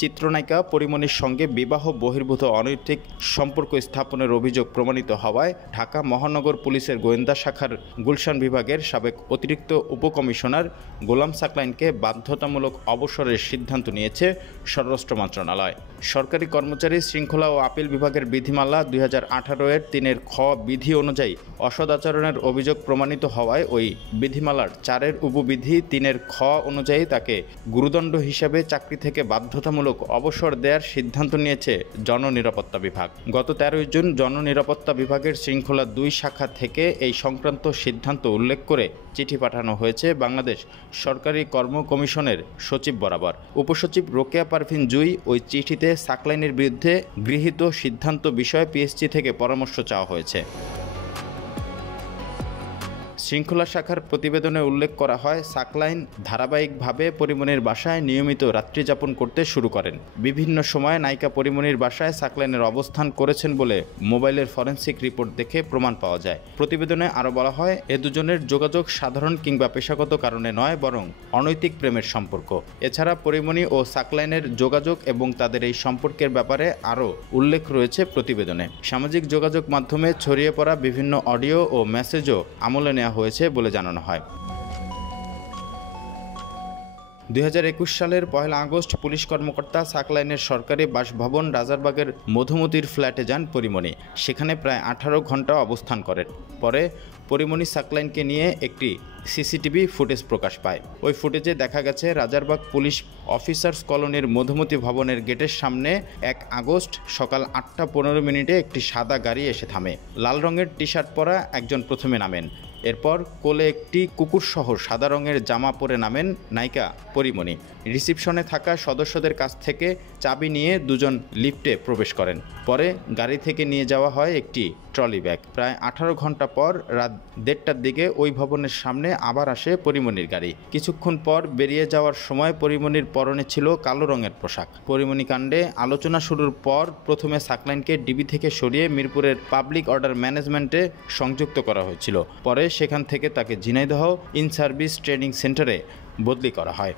চিত্রনায়িকা পরিমণির সঙ্গে বিবাহ বহির্ভূত অনৈতিক সম্পর্ক স্থাপনের অভিযোগ প্রমাণিত হওয়ায় ঢাকা মহানগর পুলিশের গোয়েন্দা শাখার গুলশান বিভাগের সাবেক অতিরিক্ত উপকমিশনার গোলাম সাকলাইনকে বাধ্যতামূলক অবসরের সিদ্ধান্ত নিয়েছে স্বরাষ্ট্র মন্ত্রণালয়। সরকারি কর্মচারী শৃঙ্খলা ও আপিল বিভাগের বিধিমালা 2018-এর 3-এর খ বিধি অনুযায়ী অসদাচরণের অভিযোগ প্রমাণিত হওয়ায় ওই বিধিমালার 4-এর উপবিধি 3-এর খ অনুযায়ী তাকে গুরুদণ্ড হিসেবে চাকরি থেকে বাধ্যতামূলক অবসর দেওয়ার সিদ্ধান্ত নিয়েছে জননিরাপত্তা বিভাগ। গত 13 জুন জননিরাপত্তা বিভাগের শৃঙ্খলা 2 শাখা থেকে এই সংক্রান্ত সিদ্ধান্ত উল্লেখ করে চিঠি পাঠানো হয়েছে বাংলাদেশ সরকারি কর্ম কমিশনের সচিব বরাবর। উপসচিব রোকেয়া পারভিন জুই ওই চিঠিতে সাকলাইনের বিরুদ্ধে গৃহীত সিদ্ধান্ত বিষয়ে পিএসসি থেকে পরামর্শ চাওয়া হয়েছে। শৃঙ্খলা শাখার প্রতিবেদনে উল্লেখ করা হয়, সাকলাইন ধারাবাহিকভাবে পরিমণির বাসায় নিয়মিত রাত্রিযাপন করতে শুরু করেন। বিভিন্ন সময়ে নায়িকা পরিমণির বাসায় সাকলাইনের অবস্থান করেছেন বলে মোবাইলের ফরেনসিক রিপোর্ট দেখে প্রমাণ পাওয়া যায়। প্রতিবেদনে আরও বলা হয়, এ দুজনের যোগাযোগ সাধারণ কিংবা পেশাগত কারণে নয়, বরং অনৈতিক প্রেমের সম্পর্ক। এছাড়া পরিমণি ও সাকলাইনের যোগাযোগ এবং তাদের এই সম্পর্কের ব্যাপারে আরও উল্লেখ রয়েছে প্রতিবেদনে। সামাজিক যোগাযোগ মাধ্যমে ছড়িয়ে পড়া বিভিন্ন অডিও ও মেসেজও আমলে নেওয়া হয়েছে বলে জানানো হয়। 2021 সালের 1 আগস্ট পুলিশ কর্মকর্তা সাকলাইনের সরকারি বাসভবন রাজারবাগের মধুমতির ফ্ল্যাটে যান পরিমণি। সেখানে প্রায় 18 ঘন্টা অবস্থান করেন। পরে পরিমণি সাকলাইনকে নিয়ে একটি সিসিটিভি ফুটেজ প্রকাশ পায়। ওই ফুটেজে দেখা গেছে রাজারবাগ পুলিশ অফিসার্স কলোনির মধুমতি ভবনের গেটের সামনে 1 আগস্ট সকাল 8:15 একটি সাদা গাড়ি এসে থামে। লাল রঙের টি শার্ট পরা একজন প্রথমে নামেন। এরপর কোলে একটি কুকুরসহ সাদা রঙের জামা পরে নামেন নায়িকা পরিমণি। রিসিপশনে থাকা সদস্যদের কাছ থেকে চাবি নিয়ে দুজন লিফটে প্রবেশ করেন। পরে গাড়ি থেকে নিয়ে যাওয়া হয় একটি ট্রলি ব্যাগ। প্রায় 18 ঘন্টা পর রাত 1:30টার দিকে ওই ভবনের সামনে আবার আসে পরিমণির গাড়ি। কিছুক্ষণ পর বেরিয়ে যাওয়ার সময় পরিমণির পরনে ছিল কালো রঙের পোশাক। পরিমণি কাণ্ডে আলোচনা শুরুর পর প্রথমে সাকলাইনকে ডিবি থেকে সরিয়ে মিরপুরের পাবলিক অর্ডার ম্যানেজমেন্টে সংযুক্ত করা হয়েছিল। পরে সেখান থেকে তাকে ঝিনাইদহ ইন সার্ভিস ট্রেনিং সেন্টারে বদলি করা হয়।